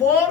4،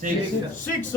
6.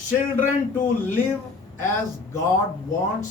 children to live as God wants.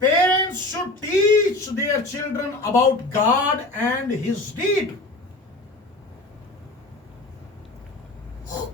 parents should teach their children about God and His deed.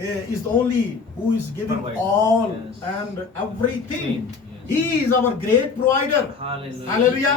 is the only who is giving all and everything. He is our great provider. Hallelujah.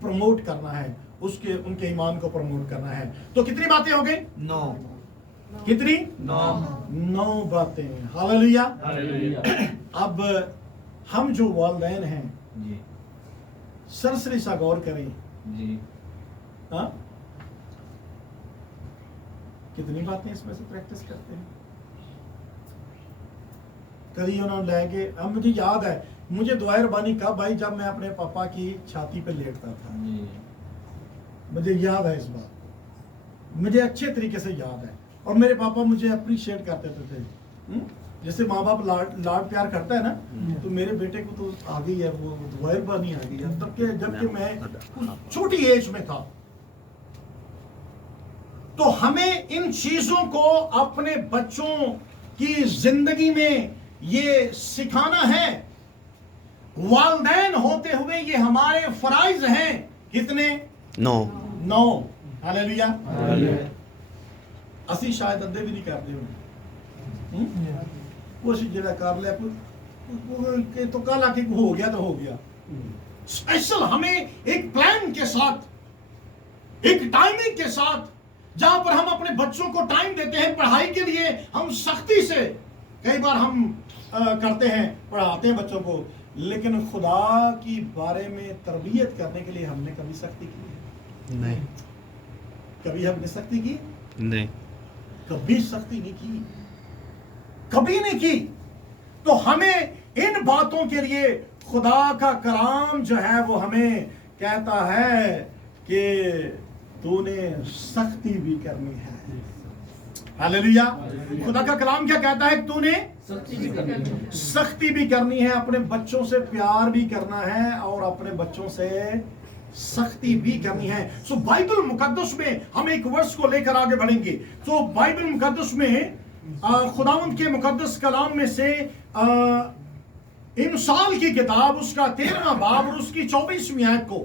Promote करना है, उसके उनके ईमान को promote करना है। तो कितनी बातें हो गई? 9 कितनी? 9 बातें। हालेलुया। अब हम जो वालिदैन हैं जी सरसरी सा गौर करें। जी हाँ, कितनी बातें इसमें से प्रैक्टिस करते हैं। कभी उन्होंने लेके, अब मुझे याद है, मुझे दुआ रबानी कब आई, जब मैं अपने पापा की छाती पे लेटता था। जी मुझे याद है इस बात, मुझे अच्छे तरीके से याद है। और मेरे पापा मुझे अप्रिशिएट करते थे। जैसे माँ बाप लाड प्यार करता है ना, तो मेरे बेटे को तो आ गई है वो दुआ रबानी आ गई है। तब के जबकि मैं उस छोटी एज में था। तो हमें इन चीजों को अपने बच्चों की जिंदगी में ये सिखाना है। वालिदैन होते हुए ये हमारे फराइज हैं। कितने? 9। हालेलुया। ਅਸੀਂ शायद अद्धे भी नहीं करते होंगे। कोशिश जरा कर लिया, कुछ तो कल आके हो गया तो हो गया। स्पेशल हमें एक प्लान के साथ, एक टाइमिंग के साथ, जहां पर हम अपने बच्चों को टाइम देते हैं पढ़ाई के लिए, हम सख्ती से कई बार हम करते हैं, पढ़ाते हैं बच्चों को, लेकिन खुदा की बारे में तरबियत करने के लिए हमने कभी सख्ती की? नहीं। कभी हमने सख्ती की? नहीं। कभी सख्ती नहीं की, कभी नहीं की। तो हमें इन बातों के लिए खुदा का कलाम जो है वो हमें कहता है कि तूने सख्ती भी करनी है। हालेलुया। खुदा का कलाम क्या कहता है? तूने सख्ती भी करनी है, अपने बच्चों से प्यार भी करना है और अपने बच्चों से सख्ती भी करनी है। सो बाइबल मुकद्दस में हम एक वर्स को लेकर आगे बढ़ेंगे। तो बाइबल मुकद्दस में खुदावंद के मुकद्दस कलाम में से इमसाल की किताब, उसका 13वां बाब और उसकी 24वीं आयत को,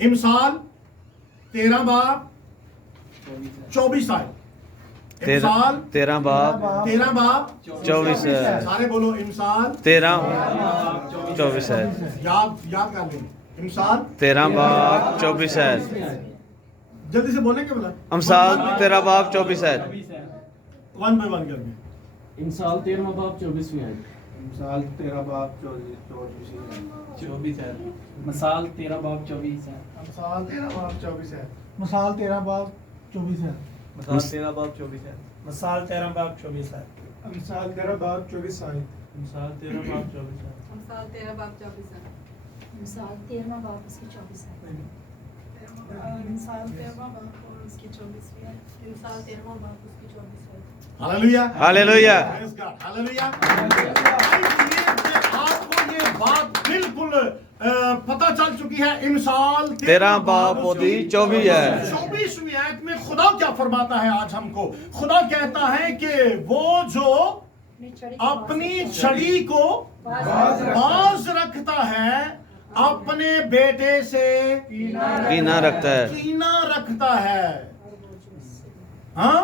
इमसाल 13 बाब 24 आयत। इमसाल 13 बाब 13 बाब 24 है। सारे बोलो इमसाल 13 24 है। याद कर लें। इमसाल 13 बाब 24 है। जल्दी से बोलेंगे बोला। इमसाल 13 बाब 24 है। 1 बाय 1 करके। इमसाल 13वां बाब 24वीं आयत। मिसाल 13 बाब 24 है। मिसाल 13 बाब 24 है। मिसाल 13 बाब 24 है। मिसाल 13 बाब 24 है। मिसाल 13 बाब 24 है। मिसाल 13 बाब 24 है। मिसाल 13 बाब 24 है। मिसाल 13 बाब 24 है। मिसाल 13 बाब 24 है। मिसाल 13वां बाब उसकी 24 है। मिसाल 13 बाब और उसकी 24वीं है। मिसाल 13 बाब उसकी 24 है। Hallelujah. Hallelujah. Praise God. Hallelujah. आपको ये बात बिल्कुल पता चल चुकी है। इमसाल 13 बाब 24 है। 24वीं आयत में खुदा क्या फरमाता है आज हमको? खुदा कहता है कि वो जो अपनी छड़ी को बाज रखता है, अपने बेटे से कीना रखता है। कीना रखता है। हाँ,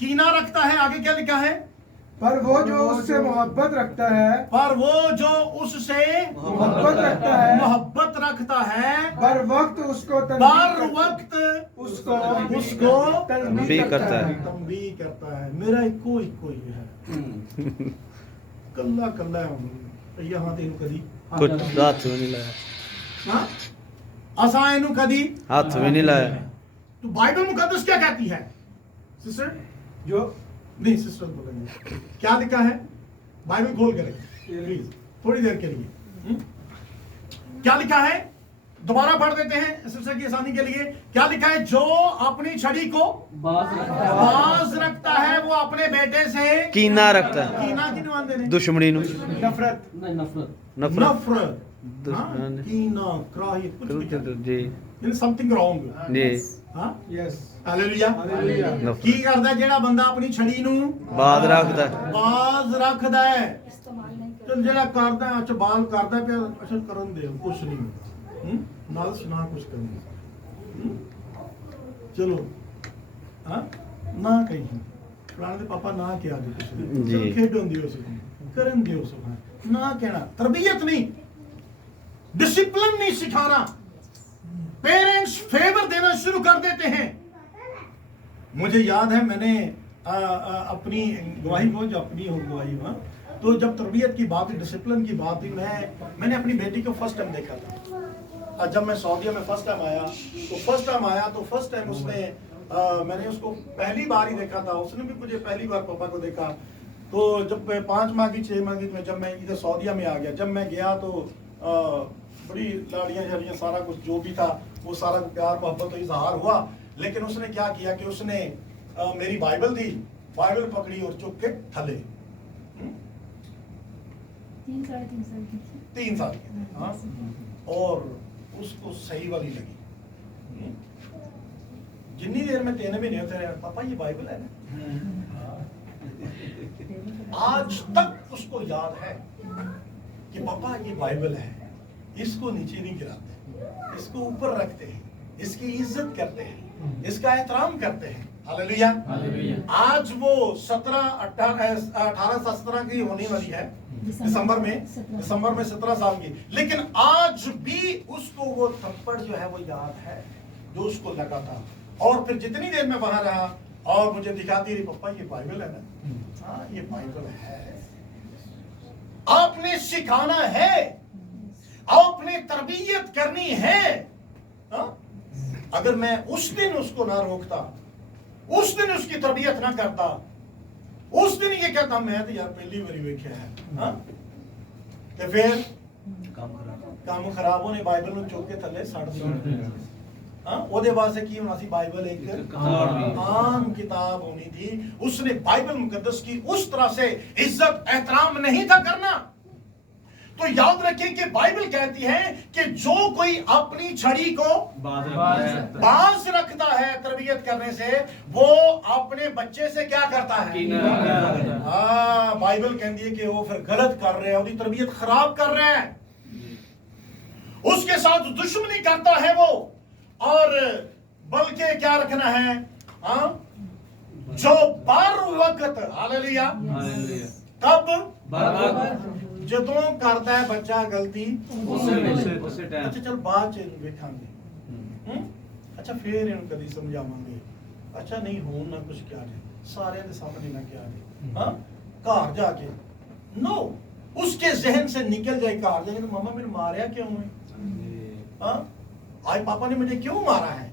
कीना रखता है। आगे क्या लिखा है? पर वो जो उससे मोहब्बत रखता है, पर वो जो उससे मोहब्बत रखता है, मोहब्बत रखता है, बर वक्त उसको बर वक्त उसको तंबीह करता है। तंबीह करता है। मेरा इको ही है, कल्ला कल्ला है। यहाँ तेन कदी कुछ हाथ में नहीं लाया। हाँ, असा इनू कदी हाथ में नहीं लाया। तो बाइबल मुकद्दस क्या कहती है सिस्टर? जो नहीं, सिस्टर बोलेंगे। क्या लिखा है? बाइबल खोल करें प्लीज, थोड़ी देर के लिए। क्या लिखा है? दोबारा पढ़ देते हैं सिस्टर की आसानी के लिए। क्या लिखा है? जो अपनी छड़ी को बाज रखता है वो अपने बेटे से कीना रखता है। कीना की मान देने दुश्मनी नु नफरत, नहीं नफरत। नफरत। हाँ, दुश्मन कीना कराही कुछ भी कहते जी हैं। Something wrong. जी। हाँ, यस, हालेलुया। हालेलुया। की करदा जेड़ा बंदा अपनी छड़ी नु बाद रखता है। बाज रखदा है। इस्तेमाल नहीं चल जेड़ा करदा है, अच्छा बाल करदा है, अच्छा करन दे, कुछ नहीं। नाल सुना कुछ करनी। चलो हाँ, ना कहीं फलाने दे पापा ना क्या दे कुछ नहीं। जी। चल खेडों दियो सो करन दियो सो ना कहना। तरबियत नहीं, डिसिप्लिन नहीं सिखाना, पेरेंट्स फेवर देना शुरू कर देते हैं। मुझे याद है मैंने अपनी गवाही को, जो अपनी हो गवाही हुआ, तो जब तरबियत की बात, डिसिप्लिन की बात हुई, मैंने अपनी बेटी को फर्स्ट टाइम देखा था। जब मैं सऊदीया में फर्स्ट टाइम आया तो फर्स्ट टाइम उसने मैंने उसको पहली बार ही देखा था, उसने भी मुझे पहली बार पापा को देखा। तो जब 5 माह की 6 माह की में जब मैं इधर सऊदीया में आ गया, जब मैं गया तो बड़ी लाड़ियाँ झाड़ियाँ सारा कुछ जो भी था वो सारा प्यार मोहब्बत तो इजहार हुआ। लेकिन उसने क्या किया कि उसने मेरी बाइबल दी, बाइबल पकड़ी और चुप के थले 3 साढ़े 3 साल की थी। 3 साल की थी, हाँ, और उसको सही वाली लगी। जितनी देर में 3 महीने होते रहे, पापा ये बाइबल है ना, आज तक उसको याद है कि पापा ये बाइबल है, इसको नीचे नहीं गिराते, इसको ऊपर रखते हैं, इसकी इज्जत करते हैं, इसका एहतराम करते हैं। हालेलुया। आज वो 18 की होने वाली है, दिसंबर में 17 साल की, लेकिन आज भी उसको वो थप्पड़ जो है वो याद है जो उसको लगा था। और फिर जितनी देर में वहां रहा और मुझे दिखाती रही, पापा ये बाइबल है ना, हाँ ये बाइबल है। आपने सिखाना है, आपने तरबियत करनी है। हाँ? अगर मैं उस दिन उसको ना रोकता, उस दिन उसकी तरबियत ना करता, उस दिन ये कहता मैं तो यार पहली बारी वेख्या है, हाँ? तो फिर काम खराब होने, बाइबल ਨੂੰ ਚੁੱਕ ਕੇ ਥੱਲੇ ਸੜ ਦਿੱਤਾ। हाँ, ਉਹਦੇ वास्ते की होना सी, बाइबल एक आम किताब होनी थी। उसने बाइबल मुकद्दस की उस तरह से इज्जत एहतराम नहीं था करना। तो याद रखें कि बाइबल कहती है कि जो कोई अपनी छड़ी को बाज रखता है तरबियत करने से, वो अपने बच्चे से क्या करता है? हाँ, बाइबल कहती है कि वो फिर गलत कर रहे हैं, उसकी तरबियत खराब कर रहे हैं, उसके साथ दुश्मनी करता है वो। और बल्कि क्या रखना है? हाँ, जो बर वक्त, हालेलुया, कब ਜਦੋਂ ਕਰਦਾ ਹੈ ਬੱਚਾ ਗਲਤੀ ਉਸੇ ਟਾਈਮ, ਅੱਛਾ ਚਲ ਬਾਅਦ ਚ ਵੇਖਾਂਗੇ, ਅੱਛਾ ਫੇਰ ਇਹਨੂੰ ਕਦੀ ਸਮਝਾਵਾਂਗੇ, ਅੱਛਾ ਨਹੀਂ ਹੋਣ ਨਾ ਕੁਝ ਕਿਹਾ ਜਾਏ, ਸਾਰਿਆਂ ਦੇ ਸਾਹਮਣੇ ਨਾ ਕਿਹਾ ਜਾਏ, ਹਾਂ ਘਰ ਜਾ ਕੇ नो, उसके जहन से निकल जाए, घर जाएंगे तो मामा मैंने मारा क्यों है, हाँ आज पापा ने मुझे क्यों मारा है।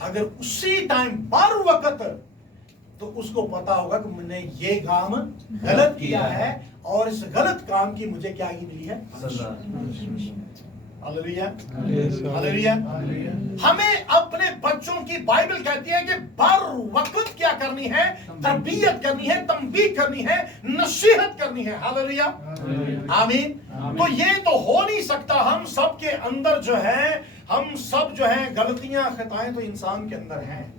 अगर उसी टाइम बार वक्त, तो उसको पता होगा कि मैंने ये काम गलत किया है और इस गलत काम की मुझे क्या ही मिली है, हालेलुया हालेलुया। हमें अपने बच्चों की बाइबल कहती है कि बर वक्त क्या करनी है, तरबियत करनी है, तंबीह करनी है, नसीहत करनी है, हालेलुया आमीन। तो ये तो हो नहीं सकता। हम सब के अंदर जो है, हम सब जो है गलतियां खताएं तो इंसान के अंदर हैं।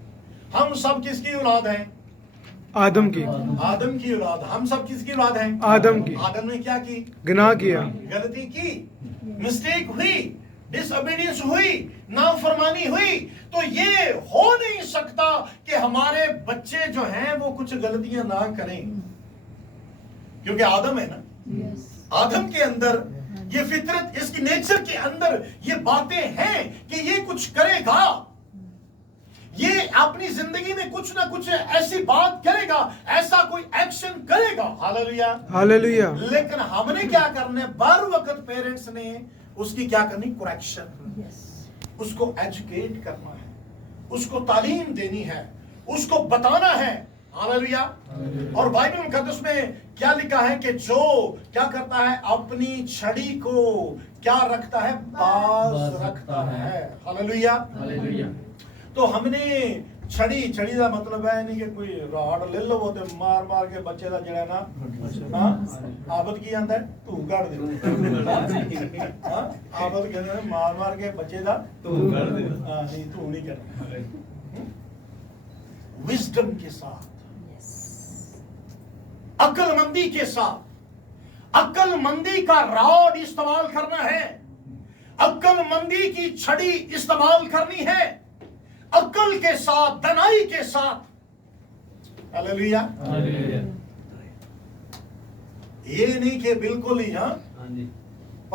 हम सब किसकी औलाद हैं? आदम की। आदम की औलाद। हम सब किसकी औलाद हैं? आदम की। आदम ने क्या की? गुनाह किया, गलती की, मिस्टेक हुई, डिसओबीडियंस हुई, नाफरमानी हुई। तो ये हो नहीं सकता कि हमारे बच्चे जो हैं वो कुछ गलतियां ना करें, क्योंकि आदम है ना, आदम के अंदर ये फितरत, इसकी नेचर के अंदर ये बातें हैं कि ये कुछ करेगा, ये अपनी जिंदगी में कुछ ना कुछ ऐसी बात करेगा, ऐसा कोई एक्शन करेगा, हालेलुया हालेलुया। लेकिन हमने क्या करना है? बर वक्त पेरेंट्स ने उसकी क्या करनी? करेक्शन, उसको एजुकेट करना है, उसको तालीम देनी है, उसको बताना है, हालेलुया। और बाइबल मुकद्दस में क्या लिखा है कि जो क्या करता है, अपनी छड़ी को क्या रखता है? बाज रखता है, हालेलुया। तो हमने छड़ी का मतलब है नहीं कि कोई राड ले लो तो मार मार के बच्चे का जड़ा ना, हाँ आबद की जाता है धू काट दे, हाँ आबद कहते हैं मार मार के बच्चे का धू काट दे, हाँ नहीं धू नहीं करना। विजडम के साथ, अक्लमंदी के साथ, अक्लमंदी का रॉड इस्तेमाल करना है, अक्लमंदी की छड़ी इस्तेमाल करनी है, अक्ल के साथ, दनाई के साथ, हालेलुया। ये नहीं कि बिल्कुल ही, हाँ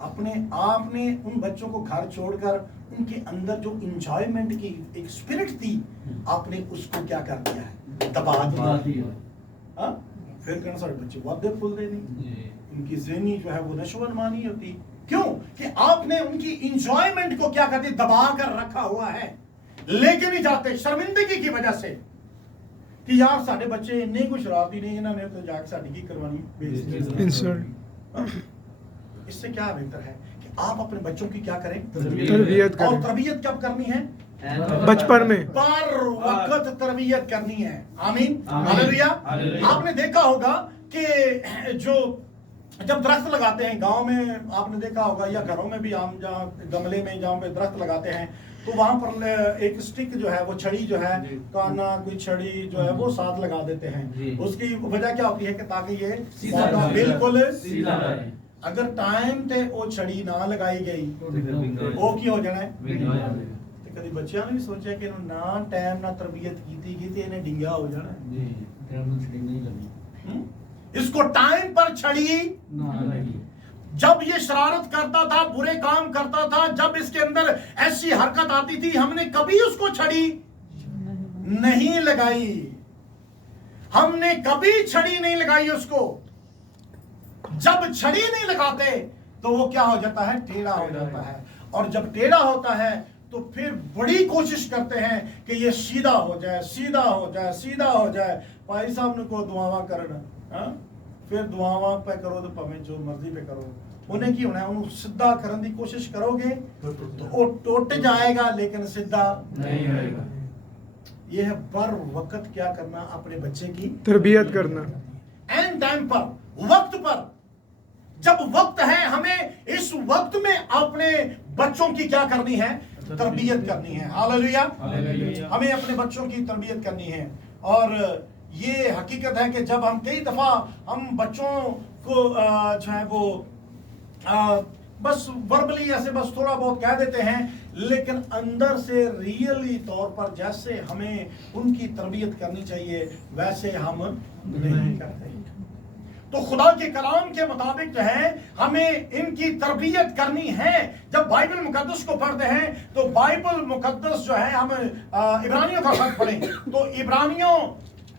अपने आपने उन बच्चों को घर छोड़कर उनके अंदर जो इंजॉयमेंट की एक स्पिरिट थी, आपने उसको क्या कर दिया है, दबा दिया। हाँ? फिर कहना सारे बच्चे वादे फुलते नहीं, उनकी ज़हनी जो है वो नशोवनमानी होती। क्यों? कि आपने उनकी इंजॉयमेंट को क्या कर दिया, दबा कर रखा हुआ है। लेके नहीं जाते शर्मिंदगी की वजह से कि यार साढ़े बच्चे इन्ने कोई शरारती नहीं, इन्होंने तो जाके साड़ी की करवानी। इससे क्या बेहतर है कि आप अपने बच्चों की क्या करें, तरबियत करें। और तरबियत कब करनी है, बचपन में पर वक्त तरबियत करनी है। आमीन, हालेलुया। आपने देखा होगा कि जो जब दरख्त लगाते हैं गांव में, आपने देखा होगा या घरों में भी, हम जहाँ गमले में जहाँ पे दरख्त लगाते हैं तो वहां पर एक स्टिक जो है वो छड़ी जो है, काना कोई छड़ी जो है वो साथ लगा देते हैं। उसकी वजह क्या होती है कि ताकि ये पौधा बिल्कुल सीधा रहे। अगर टाइम ते वो छड़ी ना लगाई गई वो की हो जाना है। तो कभी बच्चों ने भी सोचा कि ना टाइम ना तरबियत की थी इन्हें डिंगा हो जाना है। इसको टाइम पर छड़ी, जब ये शरारत करता था, बुरे काम करता था, जब इसके अंदर ऐसी हरकत आती थी, हमने कभी उसको छड़ी नहीं लगाई, हमने कभी छड़ी नहीं लगाई उसको। जब छड़ी नहीं लगाते तो वो क्या हो जाता है, टेढ़ा हो जाता है। और जब टेढ़ा होता है तो फिर बड़ी कोशिश करते हैं कि ये सीधा हो जाए, सीधा हो जाए, सीधा हो जाए। भाई साहब ने को दुआवा करना, हाँ? फिर दुआवा पे करो तो भावें जो मर्जी पे करो, उन्हें की होना है, उन्हें सीधा करने की कोशिश करोगे तो वो टूट जाएगा लेकिन सीधा नहीं होगा। ये है बर वक्त क्या करना, अपने बच्चे की तरबियत करना। एंड टाइम पर, वक्त पर, जब वक्त है, हमें इस वक्त में अपने बच्चों की क्या करनी है, तरबियत करनी है। हालेलुया। हमें अपने बच्चों की तरबियत करनी है। और ये हकीकत है कि जब हम कई दफा हम बच्चों को जो है वो बस वर्बली ऐसे बस थोड़ा बहुत कह देते हैं, लेकिन अंदर से रियली तौर पर जैसे हमें उनकी तरबियत करनी चाहिए वैसे हम नहीं करते। तो खुदा के कलाम के मुताबिक जो है हमें इनकी तरबियत करनी है। जब बाइबल मुकद्दस को पढ़ते हैं तो बाइबल मुकद्दस जो है, हम इब्रानियों का खत पढ़ें तो इब्रानियों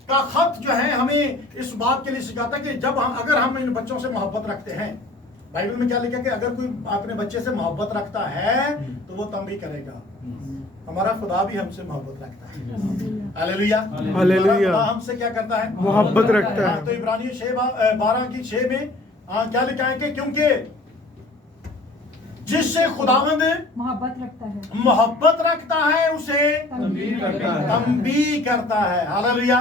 का खत जो है हमें इस बात के लिए सिखाता है कि जब हम, अगर हम इन बच्चों से मोहब्बत रखते हैं, बाइबल में क्या लिखा है कि अगर कोई अपने बच्चे से मोहब्बत रखता है तो वो तंबी करेगा। हमारा खुदा भी हमसे मोहब्बत रखता है। हालेलुया। हालेलुया। खुदा हमसे क्या करता है, मोहब्बत रखता है। तो इब्रानियों 6:12 में क्या लिखा है कि क्योंकि जिससे खुदावंद मोहब्बत रखता है उसे तंबी करता है। हालेलुया।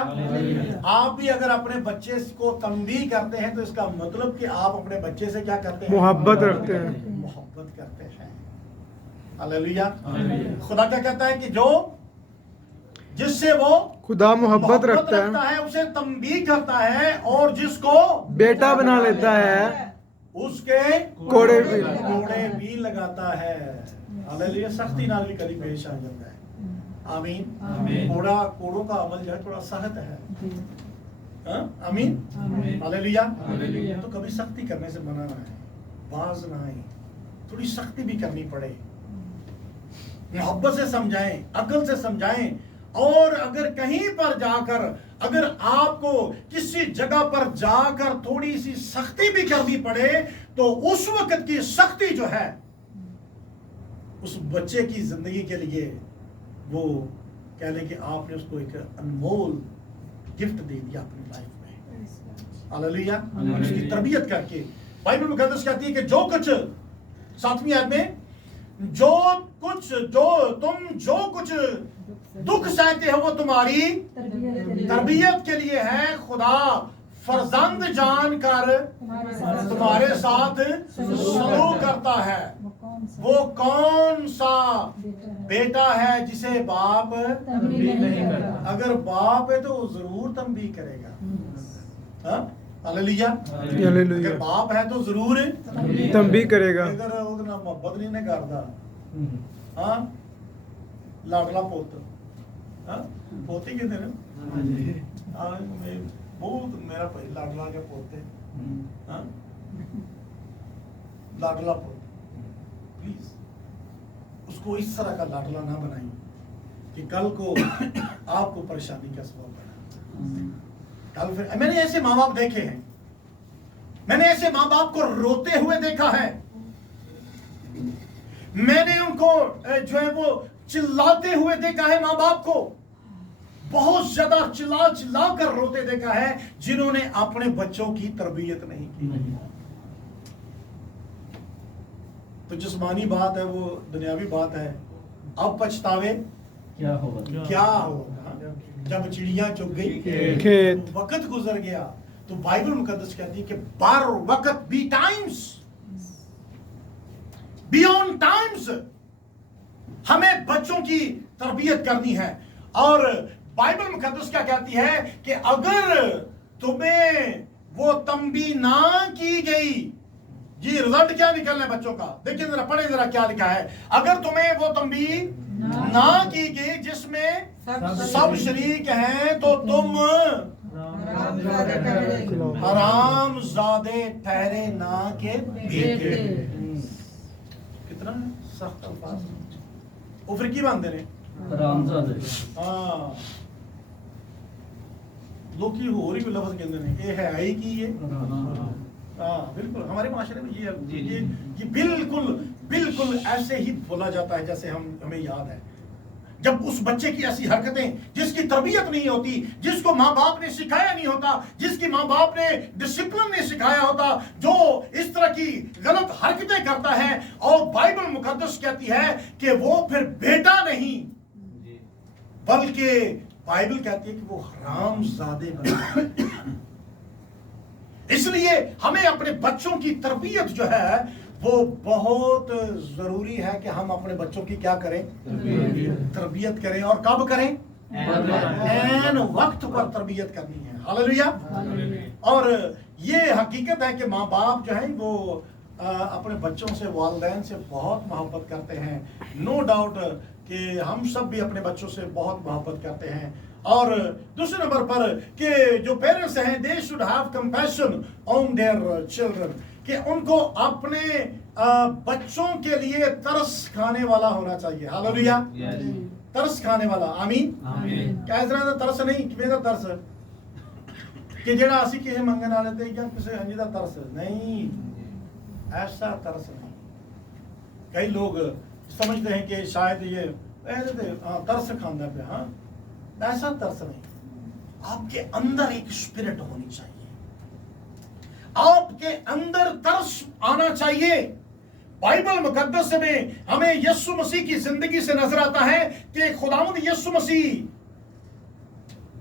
आप भी अगर अपने बच्चे को तंबी करते हैं तो इसका मतलब कि आप अपने बच्चे से क्या करते हैं, मोहब्बत रखते हैं, मोहब्बत करते हैं। हालेलुया। खुदा क्या कहता है कि जो जिससे वो खुदा मोहब्बत रखता है उसे तंबी करता है, और जिसको बेटा बना लेता है उसके कोड़े भी लगाता है। हालेलुया। सख्ती नाल भी कभी पेश आ जाता है। आमीन। कोड़ों का अमल जो है थोड़ा सख्त है। आमीन। हालेलुया। तो कभी सख्ती करने से मना ना है, बाज ना आए, थोड़ी सख्ती भी करनी पड़े, मोहब्बत से समझाएं, अकल से समझाएं। और अगर कहीं पर जाकर, अगर आपको किसी जगह पर जाकर थोड़ी सी सख्ती भी करनी पड़े तो उस वक्त की सख्ती जो है उस बच्चे की जिंदगी के लिए वो कह लें कि आपने उसको एक अनमोल गिफ्ट दे दिया अपनी लाइफ में। हालेलुया। उसकी तरबियत करके बाइबल मुकद्दस कहती है कि जो कुछ 7वीं आयत में, जो कुछ दुख सहते हो वो तुम्हारी तरबियत के लिए है। खुदा फर्जंद जानकर तुम्हारे साथ सलूक करता है। वो कौन सा बेटा है जिसे बाप अगर बाप है तो वो जरूर तंबी करेगा। हालेलुया। अगर बाप है तो जरूर तंबी करेगा। अगर ਉਹਦੇ ਨਾਲ ਮੁਹੱਬਤ ਨਹੀਂ ਨੇ ਕਰਦਾ, ਹਾਂ ਲਾਡਲਾ ਪੁੱਤ, ਹਾਂ ਪੋਤੀ ਕਹਿੰਦੇ ਨੇ, ਬਹੁਤ ਮੇਰਾ ਭਾਈ ਲਾਡਲਾ ਜਿਹਾ ਪੁੱਤ ਹੈ, ਹਾਂ ਲਾਡਲਾ ਪੁੱਤ। प्लीज उसको इस तरह का लाडला ना बनाइए कि कल को आपको परेशानी का सबब बना। कल फिर मैंने ऐसे माँ बाप देखे हैं, मैंने ऐसे माँ बाप को रोते हुए देखा है, मैंने उनको जो है वो चिल्लाते हुए देखा है, माँ बाप को बहुत ज्यादा चिल्ला चिल्ला कर रोते देखा है, जिन्होंने अपने बच्चों की तरबियत नहीं की। तो जिस्मानी बात है वो दुनियावी बात है। अब पछतावे क्या होगा? क्या होगा जब चिड़िया चुग गई, खेत। वक्त गुजर गया। तो बाइबल मुकद्दस कहती है कि बार वक्त बी टाइम्स, बियॉन्ड टाइम्स हमें बच्चों की तरबियत करनी है। और बाइबल मुकद्दस क्या कहती है कि अगर तुम्हें वो तंबी ना की गई, जी रिजल्ट क्या निकलना है बच्चों का, देखिए जरा पढ़े जरा क्या लिखा है। अगर तुम्हें वो तंबी ना की गई जिसमें सब शरीक हैं तो तुम हराम ज़ादे ठहरे ना के बेटे। कितना सख्त अल्फाज, वो फिर की बांधे ने हरामजादे। हाँ लोग की होर ही लफ्ज कहते हैं, ये है ही की ये। हाँ बिल्कुल हमारे माशरे में ये बिल्कुल बिल्कुल ऐसे ही बोला जाता है जैसे हमें याद है। जब उस बच्चे की ऐसी हरकतें, जिसकी तरबियत नहीं होती, जिसको माँ बाप ने सिखाया नहीं होता, जिसकी माँ बाप ने डिसिप्लिन नहीं सिखाया होता, जो इस तरह की गलत हरकतें करता है, और बाइबल मुकद्दस कहती है कि वो फिर बेटा नहीं बल्कि बाइबल कहती है कि वो हरामजादे बना। इसलिए हमें अपने बच्चों की तरबियत जो है वो बहुत जरूरी है कि हम अपने बच्चों की क्या करें, तरबियत करें। और कब करें? ऐन वक्त पर तरबियत करनी है। हालेलुया। और ये हकीकत है कि माँ बाप जो है वो अपने बच्चों से, वालिदैन से बहुत मोहब्बत करते हैं। नो डाउट कि हम सब भी अपने बच्चों से बहुत मोहब्बत करते हैं। और दूसरे नंबर पर कि जो पेरेंट्स हैं, they should have compassion on their children, कि उनको अपने बच्चों के लिए तरस खाने वाला होना चाहिए। हालेलुया। तरस खाने वाला। आमीन। क्या इस तरह का तरस नहीं कि मेरा तरस कि जेड़ा असी किसी मंगन वाले ते या किसी अंजी दा तरस नहीं, ऐसा तरस नहीं। कई लोग समझते हैं कि शायद ये तरस खांदा पे, हाँ ऐसा तरस नहीं। आपके अंदर एक स्पिरिट होनी चाहिए, आपके अंदर तरस आना चाहिए। बाइबल मुकद्दस में हमें यीशु मसीह की जिंदगी से नजर आता है कि खुदावंद यीशु मसीह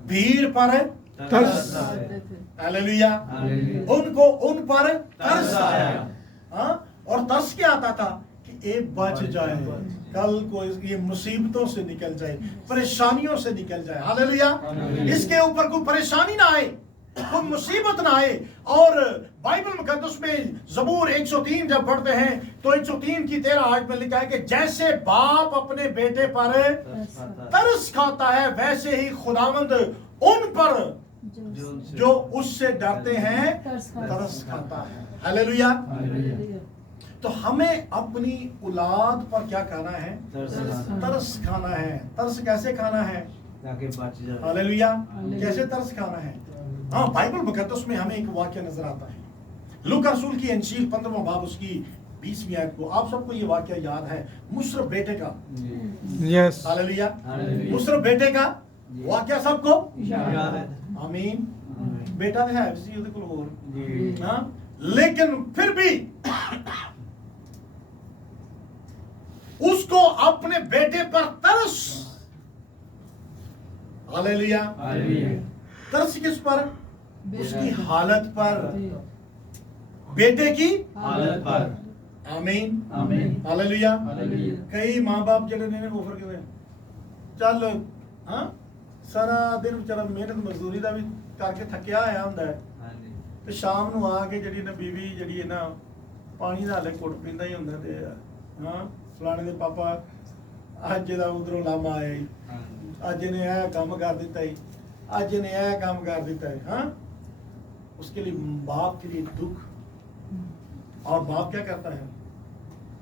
भीड़ पर तरस, हालेलुया, उनको उन पर तरस आया। हाँ, और तरस क्या आता था कि एक बच जाए, कल को ये मुसीबतों से निकल जाए, परेशानियों से निकल जाए। हालेलुया। इसके ऊपर कोई परेशानी ना आए, कोई मुसीबत ना आए। और बाइबल मुकद्दस में ज़बूर 103 जब पढ़ते हैं तो 103 की 13 में लिखा है कि जैसे बाप अपने बेटे पर तरस खाता है, वैसे ही खुदावंद उन पर जो उससे डरते हैं तरस खाता है। हालेलुया। तो हमें अपनी औलाद पर क्या खाना है? तरस खाना है। तरस कैसे खाना है? हालेलुया। कैसे तरस खाना है? हाँ, बाइबल मुकद्दस में हमें एक वाक्य नजर आता है, लूका रसूल की इंजील 15वां बाब उसकी 20वीं आयत को। आप सबको ये वाक्य याद है, मुसरफ बेटे का। यस। हालेलुया। मुसरफ बेटे का वाक्य सबको याद है। आमीन। बेटा है किसी ਉਹਦੇ ਕੋਲ ਹੋਰ, हाँ, लेकिन फिर भी उसको अपने बेटे पर तरस। हालेलुया। तरस किस पर? उसकी हालत पर, बेटे की हालत पर। आमीन। हालेलुया। कई माँ बाप जड़े ने वो फिर कहते चल, हाँ सारा दिन बेचारा मेहनत मजदूरी का भी करके थकिया आया ਹੁੰਦਾ ਹੈ, ਤੇ ਸ਼ਾਮ ਨੂੰ ਆ ਕੇ ਜਿਹੜੀ ਨਾ ਬੀਵੀ ਜਿਹੜੀ ਹੈ ਨਾ ਪਾਣੀ ਦਾ ਹਲੇ ਘੁੱਟ ਪੀਂਦਾ ਹੀ ਹੁੰਦਾ ਤੇ ਹਾਂ ਫਲਾਣੇ ਦੇ ਪਾਪਾ ਅੱਜ ਦਾ ਉਧਰੋਂ ਲਾਮਾ ਆਇਆ ਹੀ, ਅੱਜ ਇਹਨੇ ਇਹ ਕੰਮ ਕਰ ਦਿੱਤਾ ਹੀ, आज ने यह काम कर देता है। हाँ, उसके लिए बाप के लिए दुख। और बाप क्या करता है?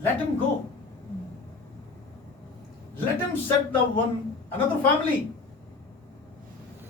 Let him go. Let him set the one another family.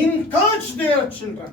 encourage their children.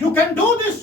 you can do this.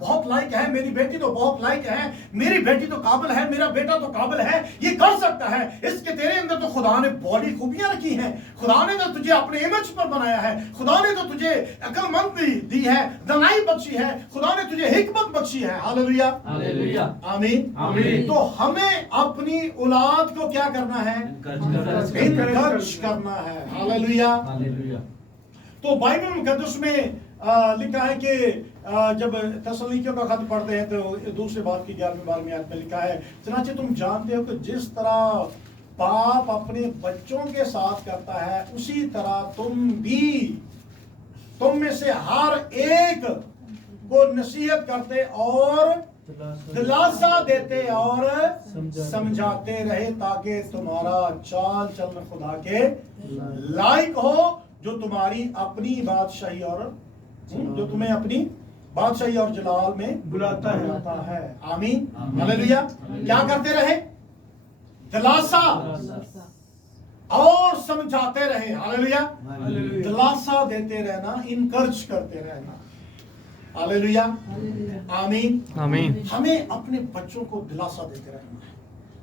बहुत लायक है, मेरी बेटी तो बहुत लायक है, मेरी बेटी तो काबिल है, मेरा बेटा तो काबिल है, ये कर सकता है, इसके तेरे अंदर तो खुदा ने बड़ी खूबियां रखी हैं, खुदा ने तो तुझे अपने इमेज पर बनाया है, खुदा ने तो तुझे अक्लमंदी दी है, दनाई बख्शी है, खुदा ने तुझे हिकमत बख्शी है। हालेलुया, हालेलुया, आमीन, आमीन। तो हमें अपनी औलाद को क्या करना है? इनकरेज करना है। Hallelujah, hallelujah. तो बाइबल मुकद्दस में लिखा है कि जब तसल्लीकियों का खत पढ़ते हैं तो दूसरे बात की 11वीं आयत में लिखा है, चनाचे तुम जानते हो कि जिस तरह बाप अपने बच्चों के साथ करता है उसी तरह तुम में से हर एक को नसीहत करते और दिलासा देते और समझाते रहे, ताकि तुम्हारा चाल चलन खुदा के लायक हो, जो तुम्हारी अपनी बादशाही और जो तुम्हें अपनी बादशाही और जलाल में बुलाता है। आमीन, हालेलुया। क्या करते रहे? दिलासा और समझाते रहे। हालेलुया, दिलासा देते रहना, इनकरेज करते रहना। हालेलुया, आमीन, आमीन। हमें अपने बच्चों को दिलासा देते रहना है,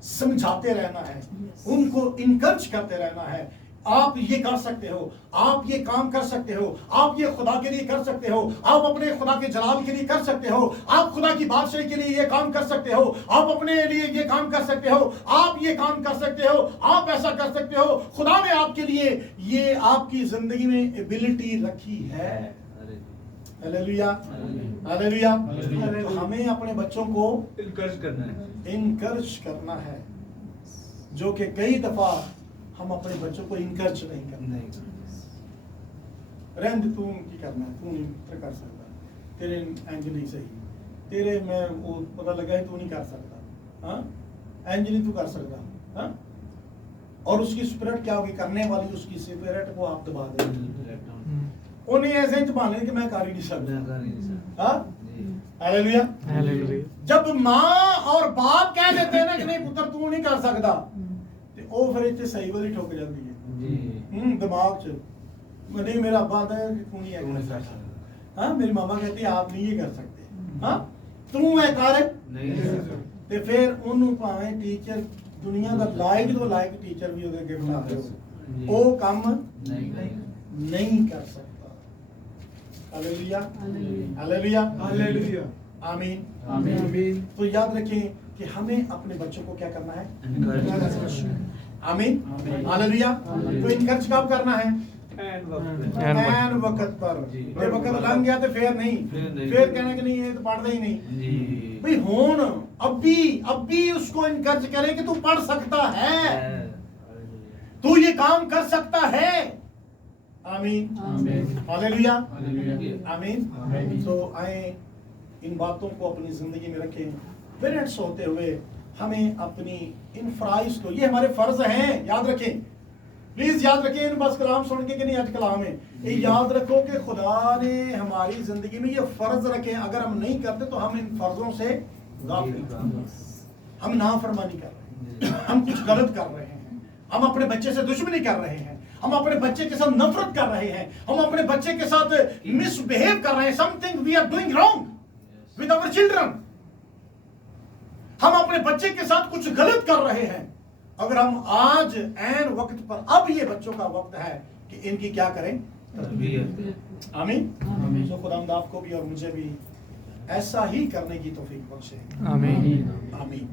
समझाते रहना है, उनको इनकरेज करते रहना है। आप ये कर सकते हो, आप ये काम कर सकते हो, आप ये खुदा के लिए कर सकते हो, आप अपने खुदा के जलाल के लिए कर सकते हो, आप खुदा की बादशाही के लिए ये काम कर सकते हो, आप अपने लिए ये काम कर सकते हो, आप ये काम कर सकते हो, आप ऐसा कर सकते हो। खुदा ने आपके लिए ये आपकी जिंदगी में एबिलिटी रखी है। Hallelujah, hallelujah. तो हमें अपने बच्चों को इनकरेज करना है। इनकरेज करना है, जो कि कई दफा हम अपने बच्चों को इनकरेज नहीं करते। रहन तू की करना है, तू नहीं कर सकता, तेरे एंज नहीं सही, तेरे में वो पता लगा है तू नहीं कर सकता, हाँ एंज नहीं तू कर सकता, हाँ। और उसकी स्पिरिट क्या होगी? करने वाली उसकी स्पिरिट को आप दबा देंगे, उन्हें ऐसे दबा लेंगे कि मैं कर ही नहीं सकता। हाँ, हालेलुया, हालेलुया। जब माँ और बाप कह देते हैं ना कि नहीं पुत्र तू नहीं कर सकता, तो वो फिर इतने सही वाली ठोक जाती है दिमाग च, नहीं मेरा अब्बा आता है तू नहीं कर सकता, हाँ मेरी मामा कहती है आप नहीं ये कर सकते, हाँ तू है कर ते फिर उन्होंने भावें टीचर दुनिया का लायक तो लायक टीचर भी ਉਹਦੇ ਅੱਗੇ ਬਣਾ ਦਿਓ, ਉਹ ਕੰਮ नहीं कर सकता। हालेलुया, हालेलुया, हालेलुया, आमीन, आमीन। तो याद रखें कि हमें अपने बच्चों को क्या करना है? आमीन, हालेलुया। तो इनकरेज कब करना है? ऐन वक्त पर। ये वक्त लंघ गया तो फिर नहीं, फिर कहना कि नहीं ये तो पढ़ता ही नहीं भाई, होन अब भी उसको इनकरेज करें कि तू पढ़ सकता है, तू ये काम कर सकता है। आमीन, हालेलुया, आमीन। तो आए इन बातों को अपनी जिंदगी में रखें। पेरेंट्स होते हुए हमें अपनी इन फराइज को, ये हमारे फर्ज हैं, याद रखें, प्लीज याद रखें। इन बस कलाम सुन के कि नहीं आज कलाम है, ये याद रखो कि खुदा ने हमारी जिंदगी में ये फर्ज रखे, अगर हम नहीं करते तो हम इन फर्जों से गाफिल, हम नाफरमानी कर रहे हैं, हम कुछ गलत कर रहे हैं, हम अपने बच्चे से दुश्मनी कर रहे हैं, हम अपने बच्चे के साथ नफरत कर रहे हैं, हम अपने बच्चे के साथ मिसबिहेव कर रहे हैं। Something we are doing wrong with our children. हम अपने बच्चे के साथ कुछ गलत कर रहे हैं। अगर हम आज ऐन वक्त पर, अब ये बच्चों का वक्त है कि इनकी क्या करें? आमीन। तो खुदा आपको भी और मुझे भी ऐसा ही करने की तौफीक बख्शे। आमीन, आमीन।